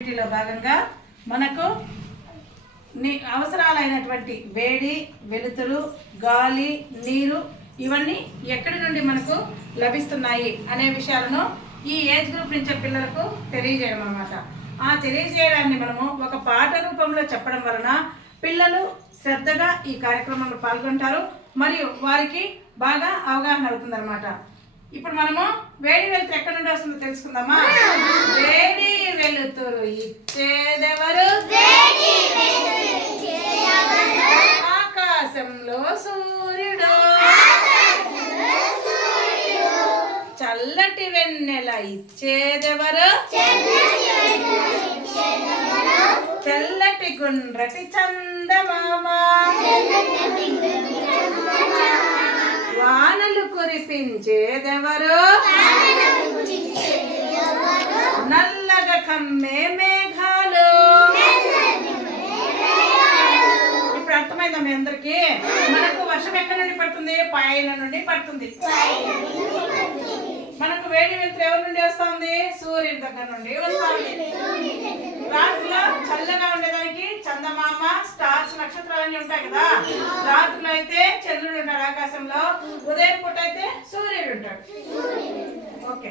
వీటిలో భాగంగా మనకు అవసరాలైనటువంటి వేడి, వెలుతురు, గాలి, నీరు ఇవన్నీ ఎక్కడి నుండి మనకు లభిస్తున్నాయి అనే విషయాలను ఈ ఏజ్ గ్రూప్ నుంచి పిల్లలకు తెలియజేయడం అన్నమాట. ఆ తెలియజేయడాన్ని మనము ఒక పాట రూపంలో చెప్పడం వలన పిల్లలు శ్రద్ధగా ఈ కార్యక్రమంలో పాల్గొంటారు మరియు వారికి బాగా అవగాహన అవుతుంది అన్నమాట. ఇప్పుడు మనము వేడి వెలుతురు ఎక్కడి నుండి వస్తుందో తెలుసుకుందామా. వేడి వెలుతురు ఇచ్చేదెవరు? ఆకాశంలో సూర్యుడు. చల్లటి వెన్నెల ఇచ్చేదెవరు? తెల్లటి గుండ్రటి చందమామ. వానలు కురిపించేదెవరు? నల్లగా కమ్మే మేఘాలు. ఇప్పుడు అర్థమైందా మీ అందరికి? మనకు వర్షం ఎక్కడి నుండి పడుతుంది? పైన నుండి పడుతుంది. మనకు వేడి వెలుతురు ఎవరి నుండి వస్తుంది? సూర్యుని దగ్గర నుండి వస్తుంది. రాత్రిలో చల్లగా ఉండేదానికి చందమామ, స్టార్స్, నక్షత్రాలన్నీ ఉంటాయి కదా. రాత్రిలో అయితే చంద్రుడు ఉంటాడు ఆకాశంలో, ఉదయం పూట అయితే సూర్యుడు ఉంటాడు. ఓకే.